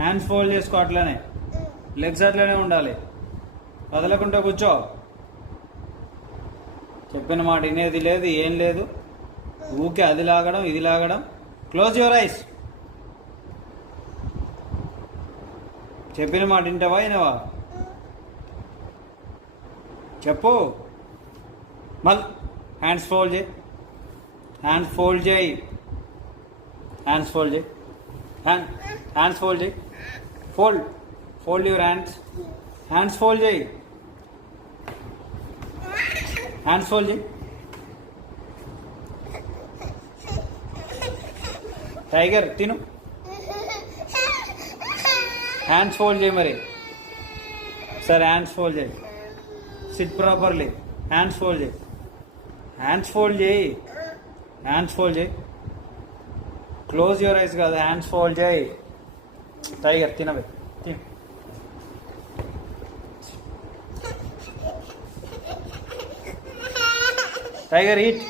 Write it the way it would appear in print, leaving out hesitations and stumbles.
Hands fold చేసుకో అట్లనే. లెగ్స్ అట్లనే ఉండాలి, కదలకుండా కూర్చో. చెప్పిన మాట వినేది లేదు, ఏం లేదు. ఊకే అది లాగడం ఇది లాగడం. Close your eyes. చెప్పిన మాట వింటావా వినవా? చెప్పు. మళ్ళీ హ్యాండ్స్ ఫోల్డ్ చేయి, హ్యాండ్స్ ఫోల్డ్ చేయి, హ్యాండ్స్ ఫోల్డ్ చేయి, హ్యాండ్స్ ఫోల్డ్ చేయి. ఫోల్డ్ యువర్ హ్యాండ్స్ ఫోల్డ్ చేయి, హ్యాండ్స్ ఫోల్డ్ చేయి. టైగర్ తిను. హ్యాండ్స్ ఫోల్డ్ చేయి మరి. సరే హ్యాండ్స్ ఫోల్డ్ చేయి. SIT properly. హ్యాండ్స్ ఫోల్డ్ చేయి, హ్యాండ్స్ ఫోల్డ్ చేయి, హ్యాండ్స్ ఫోల్డ్ చేయి. క్లోజ్ యువర్ ఐస్ కాదు, హ్యాండ్స్ ఫోల్డ్ చేయి. టైగర్ తినవే, తిను. Tiger eat.